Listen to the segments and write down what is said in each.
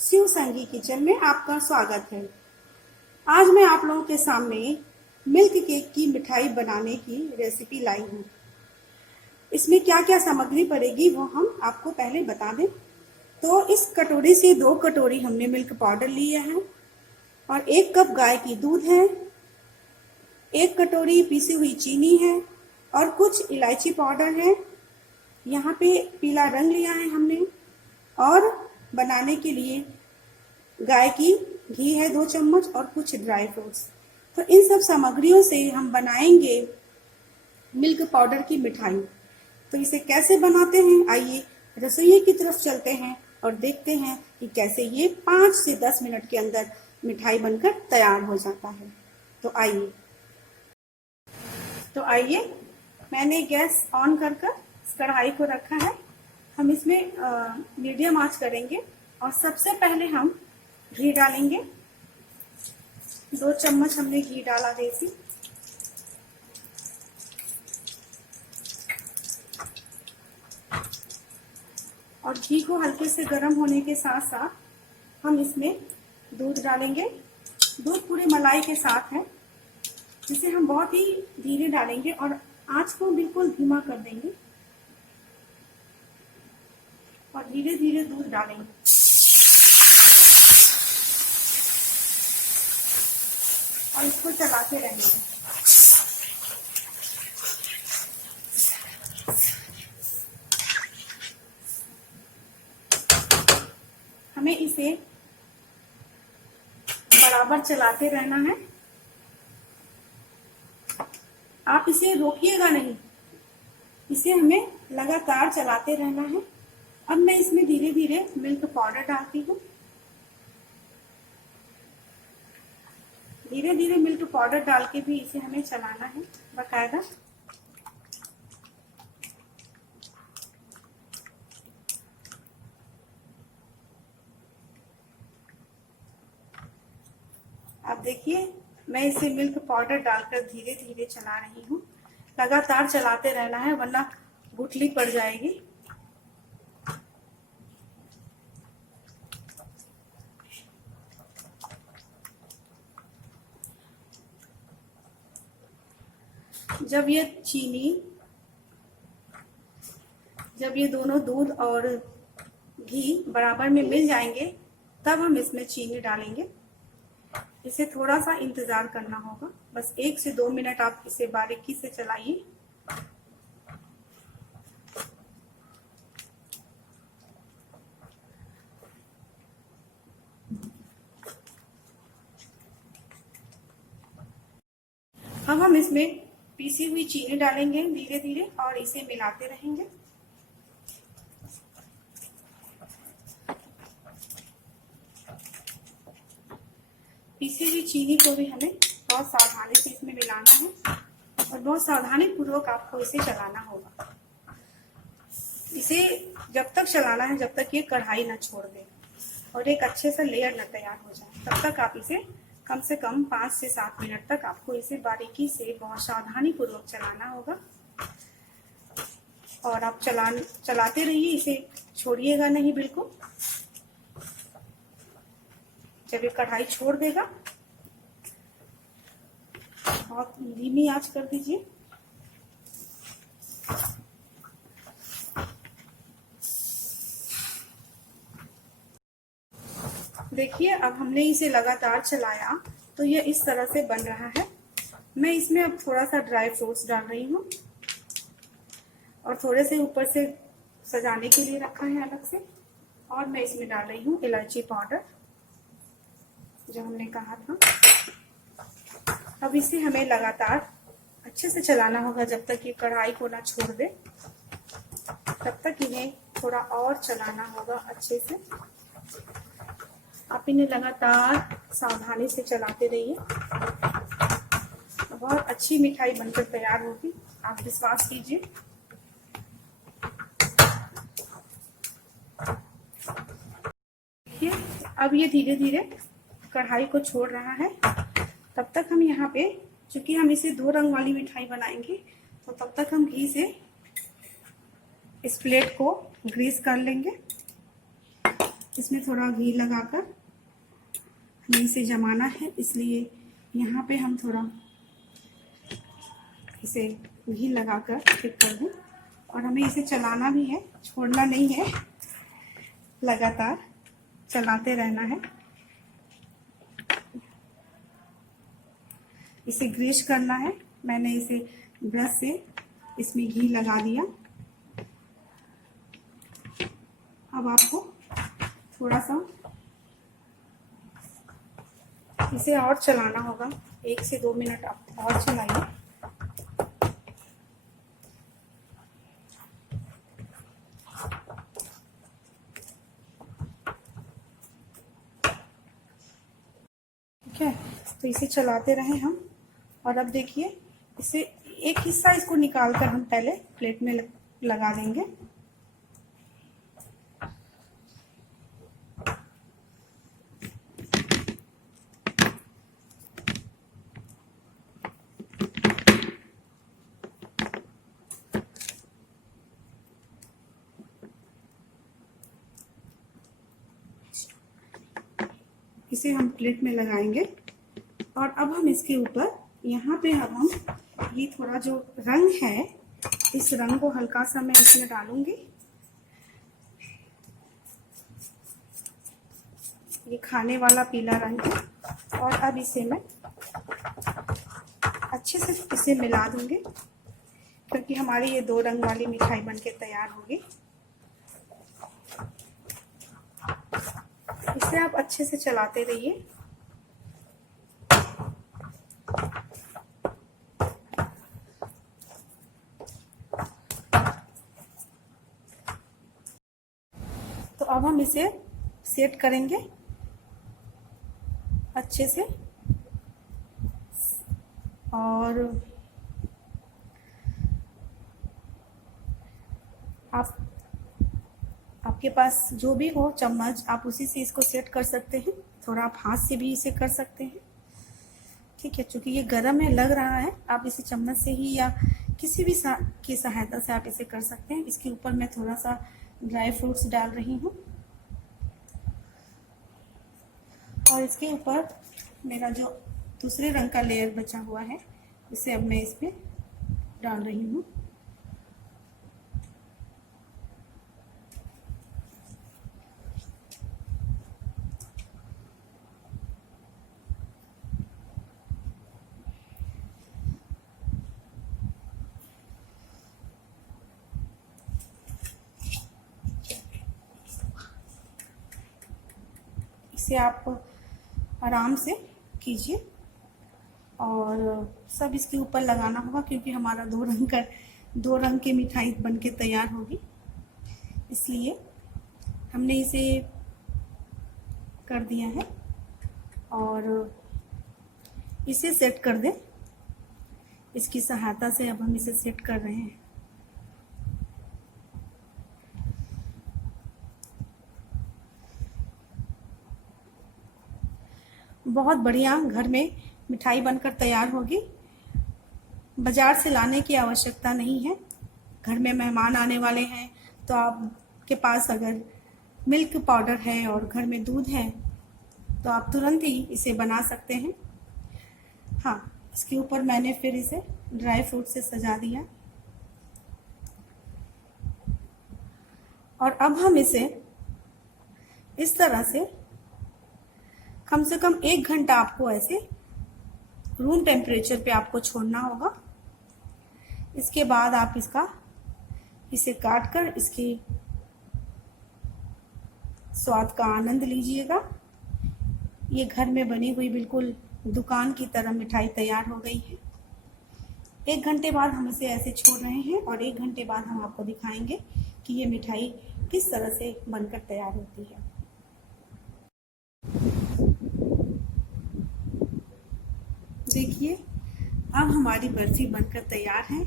शिव संगी किचन में आपका स्वागत है। आज मैं आप लोगों के सामने मिल्क केक की मिठाई बनाने की रेसिपी लाई हूँ। इसमें क्या क्या सामग्री पड़ेगी वो हम आपको पहले बता दें। तो इस कटोरी से 2 कटोरी हमने मिल्क पाउडर लिए हैं और 1 कप गाय की दूध है, 1 कटोरी पीसी हुई चीनी है और कुछ इलायची पाउडर है। यहाँ पे पीला रंग लिया है हमने और बनाने के लिए गाय की घी है 2 चम्मच और कुछ ड्राई फ्रूट्स। तो इन सब सामग्रियों से हम बनाएंगे मिल्क पाउडर की मिठाई। तो इसे कैसे बनाते हैं, आइए रसोई की तरफ चलते हैं और देखते हैं कि कैसे ये 5 से 10 मिनट के अंदर मिठाई बनकर तैयार हो जाता है। तो आइए मैंने गैस ऑन कर इस कढ़ाई को रखा है। हम इसमें मीडियम आंच करेंगे और सबसे पहले हम घी डालेंगे। 2 चम्मच हमने घी डाला देसी। और घी को हल्के से गर्म होने के साथ साथ हम इसमें दूध डालेंगे। दूध पूरे मलाई के साथ है, जिसे हम बहुत ही धीरे डालेंगे और आंच को बिल्कुल धीमा कर देंगे और धीरे धीरे दूध डालेंगे। और इसको चलाते रहेंगे। हमें इसे बराबर चलाते रहना है। आप इसे रोकिएगा नहीं, इसे हमें लगातार चलाते रहना है। अब मैं इसमें धीरे धीरे मिल्क पाउडर डालती हूँ। धीरे धीरे मिल्क पाउडर डाल के भी इसे हमें चलाना है बाकायदा। आप देखिए मैं इसे मिल्क पाउडर डालकर धीरे धीरे चला रही हूँ। लगातार चलाते रहना है वरना गुठली पड़ जाएगी। जब ये दोनों दूध और घी बराबर में मिल जाएंगे तब हम इसमें चीनी डालेंगे। इसे थोड़ा सा इंतजार करना होगा, बस 1 से 2 मिनट आप इसे बारीकी से चलाइए। अब हम इसमें पीसी हुई चीनी डालेंगे धीरे धीरे और इसे मिलाते रहेंगे। पीसी हुई चीनी को भी हमें बहुत सावधानी से इसमें मिलाना है और बहुत सावधानी पूर्वक आपको इसे चलाना होगा। इसे जब तक चलाना है जब तक ये कढ़ाई ना छोड़ दे और एक अच्छे से लेयर न तैयार हो जाए, तब तक आप इसे कम से कम 5 से 7 मिनट तक आपको इसे बारीकी से बहुत सावधानी पूर्वक चलाना होगा। और आप चलाते रहिए, इसे छोड़िएगा नहीं बिल्कुल। जब ये कढ़ाई छोड़ देगा बहुत धीमी आंच कर दीजिए। देखिए अब हमने इसे लगातार चलाया तो ये इस तरह से बन रहा है। मैं इसमें अब थोड़ा सा ड्राई फ्रूट्स डाल रही हूँ और थोड़े से ऊपर से सजाने के लिए रखा है अलग से। और मैं इसमें डाल रही हूँ इलायची पाउडर जो हमने कहा था। अब इसे हमें लगातार अच्छे से चलाना होगा जब तक ये कढ़ाई को ना छोड़ दे, तब तक इन्हें थोड़ा और चलाना होगा अच्छे से। आप इन्हें लगातार सावधानी से चलाते रहिए, बहुत अच्छी मिठाई बनकर तैयार होगी, आप विश्वास कीजिए। देखिए अब ये धीरे धीरे कढ़ाई को छोड़ रहा है। तब तक हम यहाँ पे, चूंकि हम इसे 2 रंग वाली मिठाई बनाएंगे, तो तब तक हम घी से इस प्लेट को ग्रीस कर लेंगे। इसमें थोड़ा घी लगाकर हमें इसे जमाना है, इसलिए यहाँ पे हम थोड़ा इसे घी लगाकर ठीक कर दें। और हमें इसे चलाना भी है, छोड़ना नहीं है, लगातार चलाते रहना है। इसे ग्रीस करना है। मैंने इसे ब्रश से इसमें घी लगा दिया। अब आपको थोड़ा सा इसे और चलाना होगा, 1 से 2 मिनट आप और चलाइए। ठीक है, तो इसे चलाते रहे हम। और अब देखिए, इसे एक हिस्सा इसको निकाल कर हम पहले प्लेट में लगा देंगे। इसे हम प्लेट में लगाएंगे। और अब हम इसके ऊपर यहाँ पे अब हम ये थोड़ा जो रंग है, इस रंग को हल्का सा मैं इसमें डालूंगी। ये खाने वाला पीला रंग है। और अब इसे मैं अच्छे से इसे मिला दूंगी, क्योंकि हमारी ये 2 रंग वाली मिठाई बनके तैयार होगी। इसे आप अच्छे से चलाते रहिए। तो अब हम इसे सेट करेंगे अच्छे से। और आपके पास जो भी हो चम्मच, आप उसी से इसको सेट कर सकते हैं। थोड़ा आप हाथ से भी इसे कर सकते हैं। ठीक है, क्योंकि ये गर्म है, लग रहा है, आप इसे चम्मच से ही या किसी भी की सहायता से आप इसे कर सकते हैं। इसके ऊपर मैं थोड़ा सा ड्राई फ्रूट्स डाल रही हूँ। और इसके ऊपर मेरा जो दूसरे रंग का लेयर बचा हुआ है, इसे अब मैं इसमें डाल रही हूँ। इसे आप आराम से कीजिए। और सब इसके ऊपर लगाना होगा, क्योंकि हमारा 2 रंग की मिठाई बनके तैयार होगी। इसलिए हमने इसे कर दिया है। और इसे सेट कर दें, इसकी सहायता से अब हम इसे सेट कर रहे हैं। बहुत बढ़िया घर में मिठाई बनकर तैयार होगी। बाजार से लाने की आवश्यकता नहीं है। घर में मेहमान आने वाले हैं तो आपके पास अगर मिल्क पाउडर है और घर में दूध है तो आप तुरंत ही इसे बना सकते हैं। हाँ, इसके ऊपर मैंने फिर इसे ड्राई फ्रूट से सजा दिया। और अब हम इसे इस तरह से कम 1 घंटा आपको ऐसे रूम टेम्परेचर पे आपको छोड़ना होगा। इसके बाद आप इसे काट कर इसकी स्वाद का आनंद लीजिएगा। ये घर में बनी हुई बिल्कुल दुकान की तरह मिठाई तैयार हो गई है। 1 घंटे बाद हम इसे ऐसे छोड़ रहे हैं और 1 घंटे बाद हम आपको दिखाएंगे कि ये मिठाई किस तरह से बनकर तैयार होती है। देखिए, अब हमारी बर्फी बनकर तैयार है।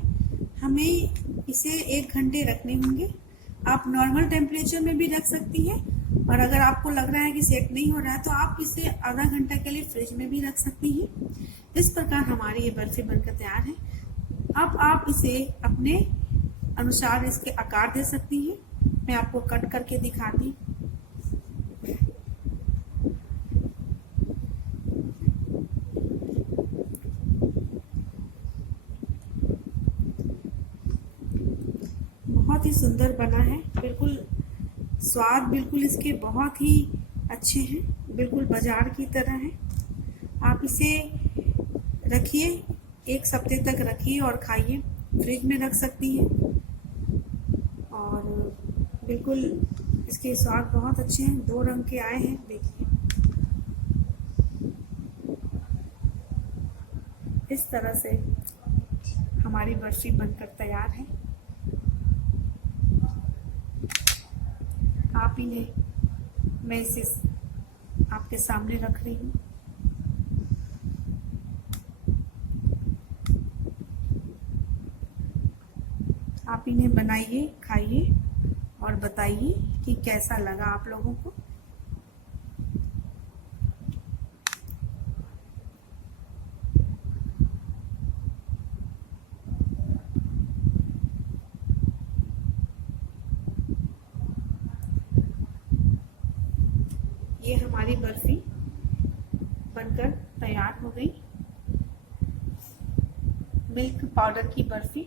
हमें इसे 1 घंटे रखने होंगे। आप नॉर्मल टेम्परेचर में भी रख सकती हैं, और अगर आपको लग रहा है कि सेट नहीं हो रहा है तो आप इसे आधा घंटा के लिए फ्रिज में भी रख सकती हैं। इस प्रकार हमारी ये बर्फी बनकर तैयार है। अब आप इसे अपने अनुसार इसके आकार दे सकती हैं। मैं आपको कट करके दिखाती। सुंदर बना है। बिल्कुल स्वाद बिल्कुल इसके बहुत ही अच्छे हैं, बिल्कुल बाजार की तरह है। आप इसे रखिए, 1 हफ्ते तक रखिए और खाइए। फ्रिज में रख सकती हैं और बिल्कुल इसके स्वाद बहुत अच्छे हैं। 2 रंग के आए हैं, देखिए। इस तरह से हमारी बर्फी बनकर तैयार है। आप इन्हें, मैं इसे आपके सामने रख रही हूँ। आप इन्हें बनाइए, खाइए और बताइए कि कैसा लगा आप लोगों को। ये हमारी बर्फी बनकर तैयार हो गई। मिल्क पाउडर की बर्फी।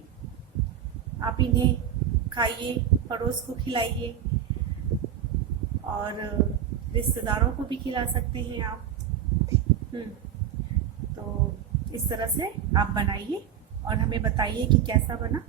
आप इन्हें खाइए, पड़ोस को खिलाइए और रिश्तेदारों को भी खिला सकते हैं आप। तो इस तरह से आप बनाइए और हमें बताइए कि कैसा बना।